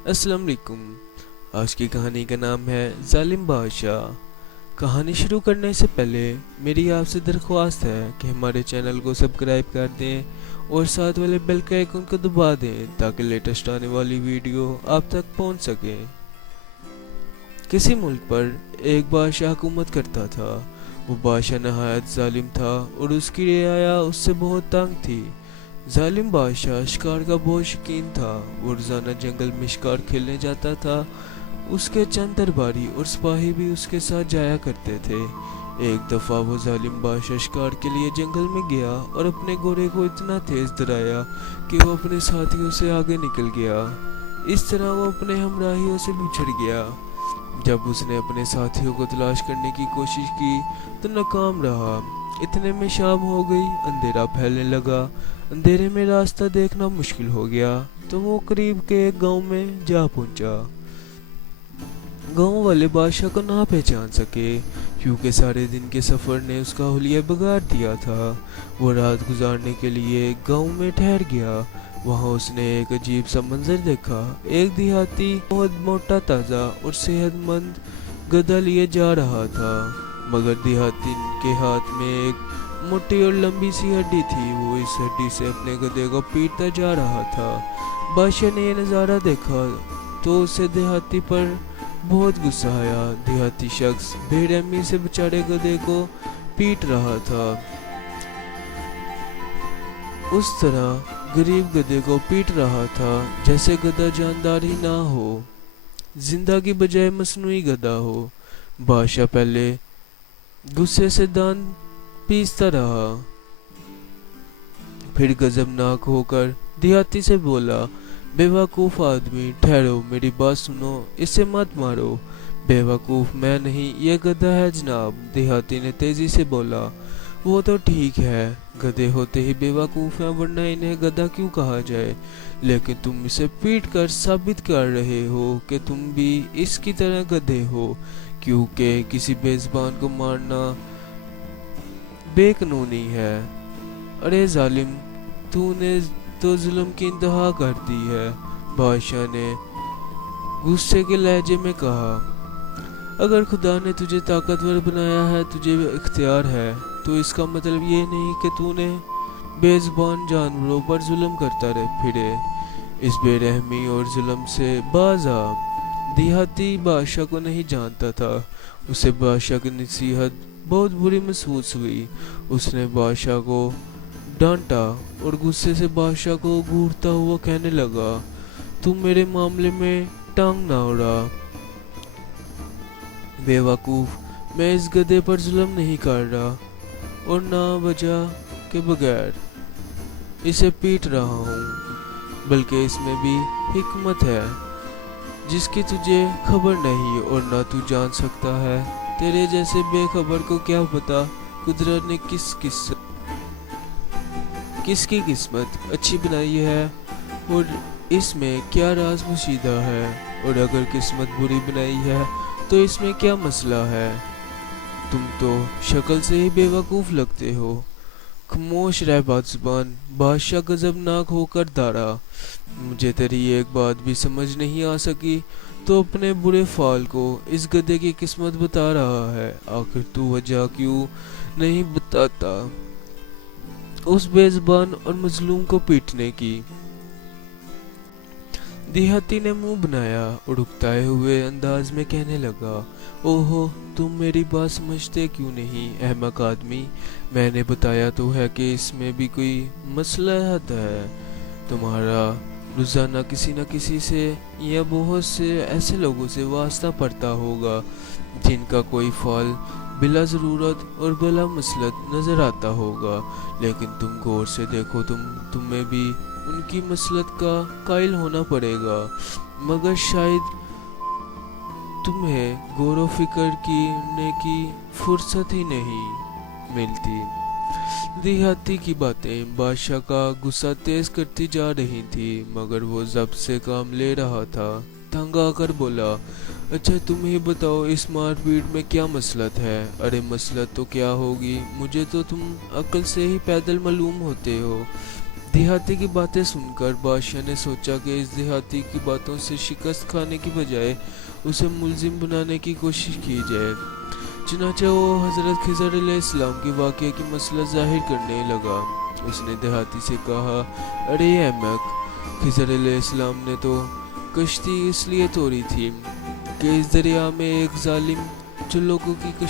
अस्सलाम वालेकुम। आज की कहानी का नाम है जालिम बादशाह। कहानी शुरू करने से पहले मेरी आपसे दरख्वास्त है कि हमारे चैनल को सब्सक्राइब कर दें और साथ वाले बेल के आइकन को दबा दें ताकि लेटेस्ट आने वाली वीडियो आप तक पहुंच सके। किसी मुल्क पर एक बादशाह हुकूमत करता था। वो बादशाह नहायत जालिम था और उसकी रियाया उससे बहुत तंग थी। जालिम बादशाह शिकार का बहुत शौकीन था। वो रोजाना जंगल में शिकार खेलने जाता था। उसके चंद दरबारी और सिपाही भी उसके साथ जाया करते थे। एक दफा वो जालिम बादशाह शिकार के लिए जंगल में गया और अपने घोड़े को इतना तेज दौड़ाया कि वो अपने साथियों से आगे निकल गया। इस तरह वो अपने हमराहियों से बिछड़ गया। जब उसने अपने साथियों को तलाश करने की कोशिश की तो नाकाम रहा। इतने में शाम हो गई, अंधेरा फैलने लगा। अंधेरे में रास्ता देखना मुश्किल हो गया तो वो करीब के एक गांव में जा पहुंचा। गांव वाले बादशाह को ना पहचान सके क्योंकि सारे दिन के सफर ने उसका हुलिया बिगाड़ दिया था। वो रात गुजारने के लिए गांव में ठहर गया। वहां उसने एक अजीब सा मंजर देखा। एक देहाती बहुत मोटा ताजा और सेहतमंद गधा लिए जा रहा था, मगर देहाती के हाथ में एक मोटी और लंबी सी हड्डी थी। वो इस हड्डी से अपने गधे को पीटता जा रहा था। बादशाह ने यह नज़ारा देखा तो उसे देहाती पर बहुत गुस्सा आया। देहाती शख्स बेरहमी से बेचारे गधे को पीट रहा था। उस तरह गरीब गधे को पीट रहा था जैसे गधा जानदार ही ना हो, जिंदा की बजाय मसनूई गधा हो। बादशाह पहले गुस्से से दांत पीसता रहा, फिर गजबनाक होकर देहाती से बोला, बेवकूफ आदमी, ठहरो, मेरी बात सुनो, इसे मत मारो। बेवकूफ मैं नहीं, यह गधा है जनाब, देहाती ने तेजी से बोला। वो तो ठीक है, गधे होते ही बेवकूफ हैं, वरना इन्हें गधा क्यों कहा जाए। लेकिन तुम इसे पीट कर साबित कर रहे हो कि तुम भी इसकी तरह गधे हो, क्योंकि किसी बेज़ुबान को मारना बेकानूनी है। अरे जालिम, तूने तो जुल्म की इंतहा कर दी है, बादशाह ने गुस्से के लहजे में कहा। अगर खुदा ने तुझे ताकतवर बनाया है, तुझे इख्तियार है, तो इसका मतलब ये नहीं कि तूने बेज़ुबान जानवरों पर जुल्म करता रह फिरे। इस बेरहमी और जुल्म से बाज आ। देहाती बादशाह को नहीं जानता था। उसे बादशाह की नसीहत बहुत बुरी महसूस हुई। उसने बादशाह को डांटा और गुस्से से बादशाह को घूरता हुआ कहने लगा, तुम मेरे मामले में टांग ना उड़ा। बेवकूफ, मैं इस गधे पर जुल्म नहीं कर रहा और ना वजह के बगैर इसे पीट रहा हूँ, बल्कि इसमें भी हिकमत है जिसकी तुझे खबर नहीं और ना तू जान सकता है। तेरे जैसे बेखबर को क्या पता कुदरत ने किसकी किस्मत अच्छी बनाई है और इसमें क्या राज पोशीदा है, और अगर किस्मत बुरी बनाई है तो इसमें क्या मसला है। तुम तो शक्ल से ही बेवकूफ लगते हो। खामोश रह बादजुबान, बादशाह गजबनाक होकर दारा। मुझे तेरी एक बात भी समझ नहीं आ सकी तो अपने बुरे फाल को इस गधे की किस्मत बता रहा है। आखिर तू वजह क्यों नहीं बताता उस बेजुबान और मजलूम को पीटने की। देहाती ने मुंह बनाया और उकताए हुए अंदाज में कहने लगा, ओहो, तुम मेरी बात समझते क्यों नहीं अहमक आदमी। मैंने बताया तो है कि इसमें भी कोई मसलहत है। तुम्हारा रोजाना किसी न किसी से या बहुत से ऐसे लोगों से वास्ता पड़ता होगा जिनका कोई फल बिला ज़रूरत और बिला मसलत नज़र आता होगा। लेकिन तुम गौर से देखो, तुम्हें भी उनकी मसलत का कायल होना पड़ेगा, मगर शायद तुम्हें गौर व फिक्र करने की फुर्सत ही नहीं मिलती। देहाती की बातें बादशाह का गुस्सा तेज करती जा रही थी, मगर वो जब्त से काम ले रहा था। तंग आकर बोला, अच्छा तुम ही बताओ, इस मारपीट में क्या मसलत है। अरे मसलत तो क्या होगी, मुझे तो तुम अक्ल से ही पैदल मालूम होते हो। دیہاتی کی باتیں سن کر بادشاہ نے سوچا کہ اس دیہاتی کی باتوں سے شکست کھانے کی بجائے اسے ملزم بنانے کی کوشش کی جائے۔ چنانچہ وہ حضرت خضر علیہ السلام کی واقعہ کی مسئلہ ظاہر کرنے لگا۔ اس نے دیہاتی سے کہا، ارے احمق، خضر علیہ السلام نے تو کشتی اس لیے توڑی تھی کہ اس دریا میں ایک ظالم جو لوگوں کی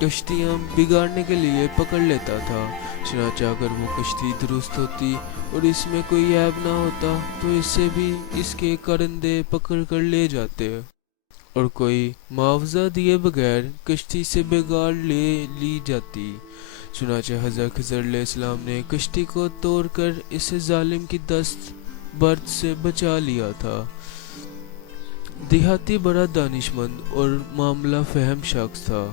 کشتیاں بگاڑنے کے لیے پکڑ لیتا تھا۔ چنانچہ اگر وہ کشتی درست ہوتی اور اس میں کوئی عیب نہ ہوتا تو اسے بھی اس کے کرندے پکڑ کر لے جاتے اور کوئی معاوضہ دیے بغیر کشتی سے بگاڑ لی جاتی۔ چنانچہ حضرت خضر علیہ السلام نے کشتی کو توڑ کر اسے ظالم کی دست برد سے بچا لیا تھا۔ دیہاتی بڑا دانشمند اور معاملہ فہم شخص تھا۔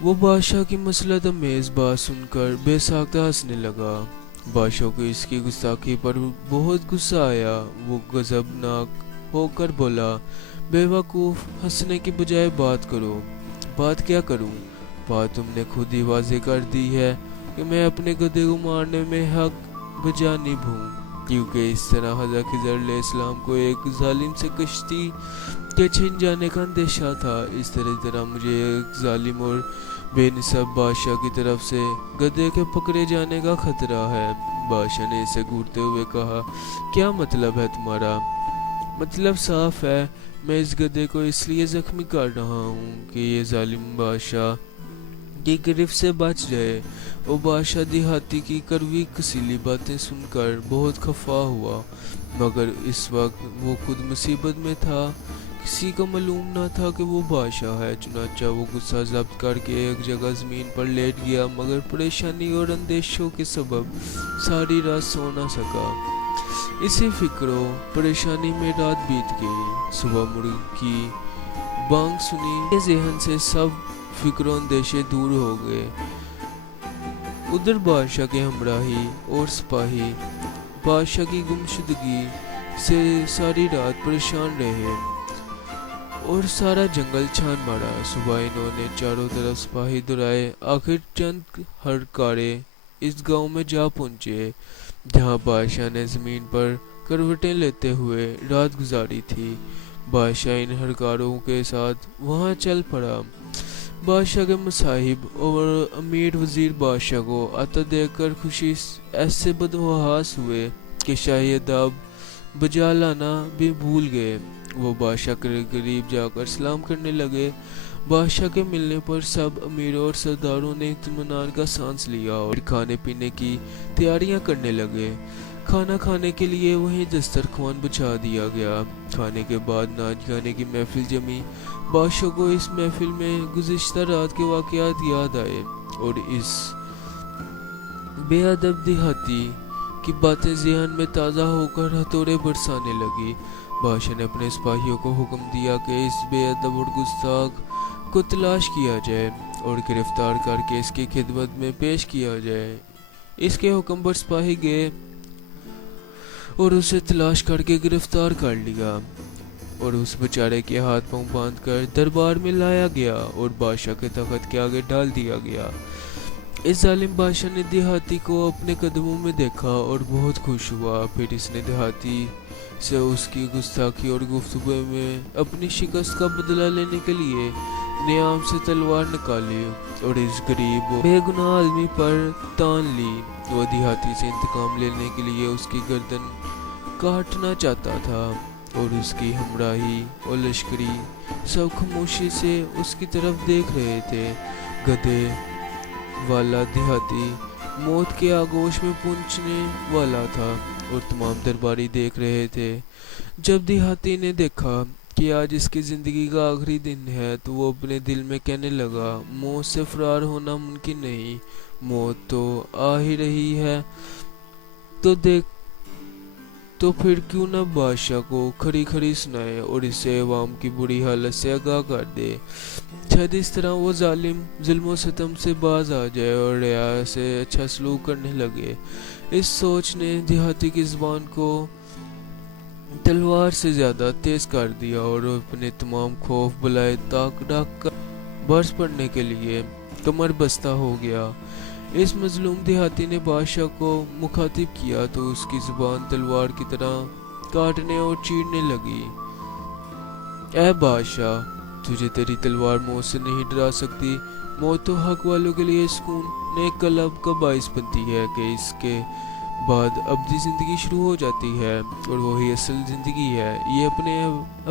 وہ بادشاہ کی مسلط امیز بات سن کر بے ساختہ ہنسنے لگا۔ بادشاہ کو اس کی گستاخی پر بہت غصہ آیا۔ وہ غضبناک ہو کر بولا، بے وقوف، ہنسنے کی بجائے بات کرو۔ بات کیا کروں؟ بات تم نے خود ہی واضح کر دی ہے کہ میں اپنے گدھے کو مارنے میں حق بجانب ہوں، کیونکہ اس طرح حضرت خضر علیہ السلام کو ایک ظالم سے کشتی کے چھن جانے کا اندیشہ تھا، اس طرح مجھے ایک ظالم اور بے نصاب بادشاہ کی طرف سے گدھے کے پکڑے جانے کا خطرہ ہے۔ بادشاہ نے اسے گھورتے ہوئے کہا، کیا مطلب ہے تمہارا؟ مطلب صاف ہے، میں اس گدھے کو اس لیے زخمی کر رہا ہوں کہ یہ ظالم بادشاہ کی گرفت سے بچ جائے۔ وہ بادشاہ دیہاتی کی کڑوی کسیلی باتیں سن کر بہت خفا ہوا، مگر اس وقت وہ خود مصیبت میں تھا۔ کسی کو معلوم نہ تھا کہ وہ بادشاہ ہے۔ چنانچہ وہ غصہ ضبط کر کے ایک جگہ زمین پر لیٹ گیا، مگر پریشانی اور اندیشوں کے سبب ساری رات سو نہ سکا۔ اسی فکر و پریشانی میں رات بیت گئی۔ صبح مرغ کی بانگ سنی، ذہن سے سب فکر و اندیشے دور ہو گئے۔ ادھر بادشاہ کے ہمراہی اور سپاہی بادشاہ کی گمشدگی سے ساری رات پریشان رہے اور سارا جنگل چھان مارا۔ صبح انہوں نے چاروں طرف سپاہی دورائے، آخر چند ہرکارے اس گاؤں میں جا پہنچے جہاں بادشاہ نے زمین پر کروٹیں لیتے ہوئے رات گزاری تھی۔ بادشاہ ان ہرکاروں کے ساتھ وہاں چل پڑا۔ بادشاہ کے مصاحب اور امیر وزیر بادشاہ کو آتا دیکھ کر خوشی ایسے بدحواس ہوئے کہ شاہی اداب بجا لانا بھی بھول گئے۔ وہ بادشاہ کے قریب جا کر سلام کرنے لگے۔ بادشاہ کے ملنے پر سب امیروں اور سرداروں نے اطمینان کا سانس لیا اور کھانے پینے کی تیاریاں کرنے لگے۔ کھانا کھانے کے لیے وہیں دسترخوان بچھا دیا گیا۔ کھانے کے بعد ناچ گانے کی محفل جمی۔ بادشاہ کو اس محفل میں گزشتہ رات کے واقعات یاد آئے اور اس بے ادب دیہاتی کی باتیں ذہن میں تازہ ہو کر ہتھوڑے برسانے لگی۔ بادشاہ نے اپنے سپاہیوں کو حکم دیا کہ اس بے ادب اور گستاخ کو تلاش کیا جائے اور گرفتار کر کے اس کی خدمت میں پیش کیا جائے۔ اس کے حکم پر سپاہی گئے اور اسے تلاش کر کے گرفتار کر لیا اور اس بیچارے کے ہاتھ پاؤں باندھ کر دربار میں لایا گیا اور بادشاہ کے تخت کے آگے ڈال دیا گیا۔ اس ظالم بادشاہ نے دیہاتی کو اپنے قدموں میں دیکھا اور بہت خوش ہوا۔ پھر اس نے دیہاتی سے اس کی گستاخی اور گفتگو میں اپنی شکست کا بدلہ لینے کے لیے نیام سے تلوار نکالی اور اس غریب و بے گناہ آدمی پر تان لی۔ وہ دیہاتی سے انتقام لینے کے لیے اس کی گردن کاٹنا چاہتا تھا اور اس کی ہمراہی اور لشکری سب خاموشی سے اس کی طرف دیکھ رہے تھے۔ گدھے والا دیہاتی موت کے آغوش میں پہنچنے والا تھا اور تمام درباری دیکھ رہے تھے۔ جب دیہاتی نے دیکھا کہ آج اس کی زندگی کا آخری دن ہے تو وہ اپنے دل میں کہنے لگا، موت سے فرار ہونا ممکن نہیں، موت تو آ ہی رہی ہے تو پھر کیوں نہ بادشاہ کو کھری کھری سنائے اور اسے عوام کی بری حالت سے آگاہ کر دے۔ شاید اس طرح وہ ظالم ظلم و ستم سے باز آ جائے اور رعایا سے اچھا سلوک کرنے لگے۔ اس سوچ نے دیہاتی کی زبان کو تلوار سے زیادہ تیز کر دیا اور اپنے تمام خوف بلائے طاق رکھ کر برس پڑنے کے لیے کمر بستہ ہو گیا۔ इस मजलूम देहाती ने बादशाह को मुखातिब किया तो उसकी जुबान तलवार की तरह काटने और चीरने लगी। ऐ बादशाह, तुझे तेरी तलवार मौत से नहीं डरा सकती। मौत तो हक वालों के लिए सुकून नेक कलब का बाइस बनती है कि इसके बाद अब्दी जिंदगी शुरू हो जाती है और वही असल जिंदगी है। ये अपने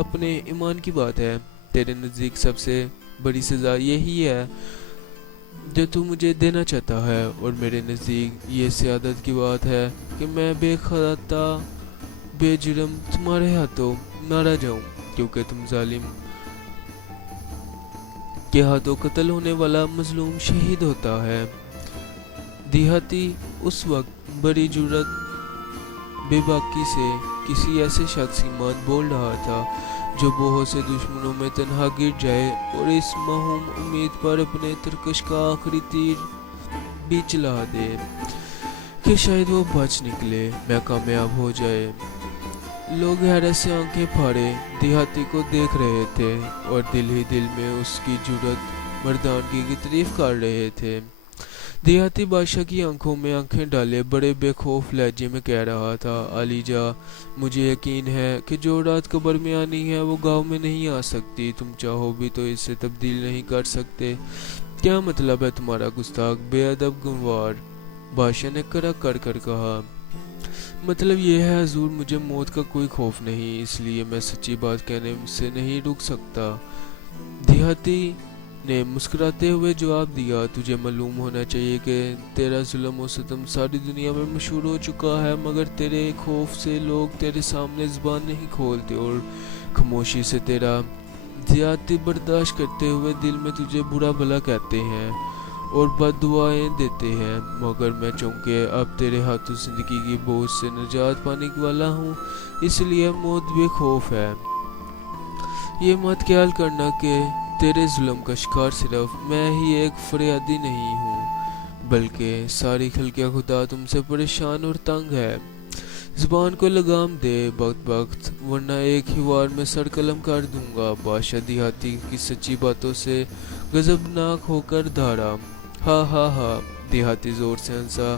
अपने ईमान की बात है। तेरे नज़दीक सबसे बड़ी सज़ा यही है जो तू मुझे देना चाहता है, और मेरे नज़दीक ये सियादत की बात है कि मैं बेखता बेजुर्म तुम्हारे हाथों मारा जाऊं, क्योंकि तुम जालिम के हाथों कत्ल होने वाला मजलूम शहीद होता है। देहाती उस वक्त बड़ी जुर्रत बेबाकी से किसी ऐसे शख्स की मौत बोल रहा था जो बहुत से दुश्मनों में तन्हा गिर जाए और इस महूम उम्मीद पर अपने तरकश का आखिरी तीर भी चला दे कि शायद वो बच निकले, मैं कामयाब हो जाए। लोग हैरत से आंखें फाड़े देहाती को देख रहे थे और दिल ही दिल में उसकी जुर्रत मर्दानगी की तारीफ कर रहे थे। देहाती बादशाह की आंखों में आंखें डाले बड़े बेखौफ लहजे में कह रहा था, अलीजा, मुझे यकीन है कि जो रात कब्र में आनी है वो गांव में नहीं आ सकती। तुम चाहो भी तो इसे तब्दील नहीं कर सकते। क्या मतलब है तुम्हारा गुस्ताख बेअदब गंवार? बादशाह ने कड़क कर कर कहा। मतलब ये है हजूर, मुझे मौत का कोई खौफ नहीं, इसलिए मैं सच्ची बात कहने से नहीं रुक सकता। देहाती ने मुस्कुराते हुए जवाब दिया, तुझे मालूम होना चाहिए कि तेरा जुल्म और सितम सारी दुनिया में मशहूर हो चुका है, मगर तेरे खौफ से लोग तेरे सामने जुबान नहीं खोलते और खामोशी से तेरा ज्यादती बर्दाश्त करते हुए दिल में तुझे बुरा भला कहते हैं और बददुआएं देते हैं। मगर मैं चूंकि अब तेरे हाथों जिंदगी की बोझ से निजात पाने वाला हूँ, इसलिए मौत बेखौफ है। ये मत ख्याल करना कि तेरे जुल्म का शिकार सिर्फ मैं ही एक फरियादी नहीं हूँ, बल्कि सारी खल्किया खुदा तुमसे परेशान और तंग है। जुबान को लगाम दे वक्त, वरना एक ही वार में सर कलम कर दूंगा। बादशाह देहाती की सच्ची बातों से गजबनाक होकर धारा। हा हा हा, देहाती जोर से हंसा।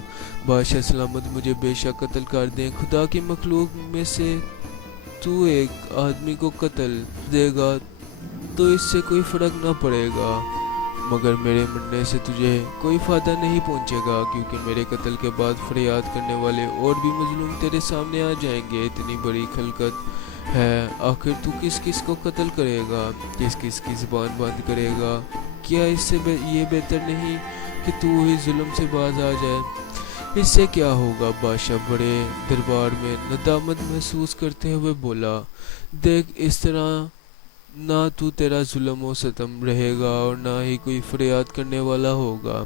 बादशाह सलामत मुझे बेशक कत्ल कर दें, खुदा की मखलूक में से तू एक आदमी को कत्ल देगा तो इससे कोई फर्क ना पड़ेगा, मगर मेरे मरने से तुझे कोई फायदा नहीं पहुंचेगा, क्योंकि मेरे कत्ल के बाद फरियाद करने वाले और भी मजलूम तेरे सामने आ जाएंगे। इतनी बड़ी खलकत है, आखिर तू किस किस को कत्ल करेगा, किस किस की जुबान बंद करेगा? क्या इससे ये बेहतर नहीं कि तू ही जुल्म से बाज आ जाए? इससे क्या होगा? बादशाह बड़े दरबार में नदामत महसूस करते हुए बोला, देख, इस तरह ना तू तेरा जुल्म व सितम रहेगा और ना ही कोई फरियाद करने वाला होगा।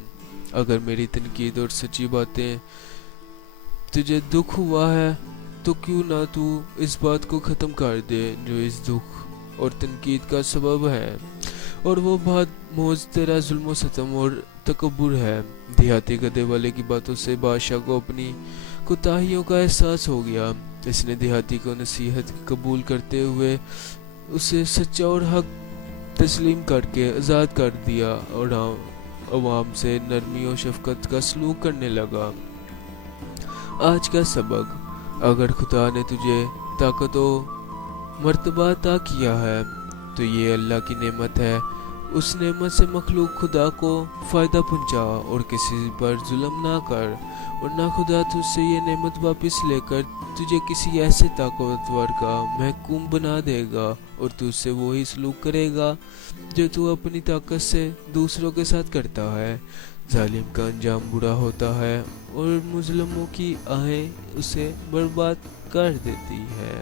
अगर मेरी तनकीद और सच्ची बातें तुझे दुख हुआ है तो क्यों ना तू इस बात को ख़त्म कर दे जो इस दुख और तनकीद का सबब है, और वो बात मौज तेरा जुल्म सितम और तकब्बुर है। देहाती गधे वाले की बातों से बादशाह को अपनी कोताहियों का एहसास हो गया। इसने देहाती को नसीहत कबूल करते हुए उसे सच्चा और हक तस्लीम करके आज़ाद कर दिया और अवाम से नरमी और शफकत का सलूक करने लगा। आज का सबक, अगर खुदा ने तुझे ताकत और मर्तबा अता किया है तो ये अल्लाह की नेमत है। उस नेमत से मखलूक खुदा को फ़ायदा पहुंचा और किसी पर जुल्म ना कर, वरना खुदा तुझसे ये नेमत वापस लेकर तुझे किसी ऐसे ताकतवर का महकूम बना देगा और तुझसे वही सलूक करेगा जो तू अपनी ताकत से दूसरों के साथ करता है। जालिम का अंजाम बुरा होता है और मुजलमों की आहें उसे बर्बाद कर देती है।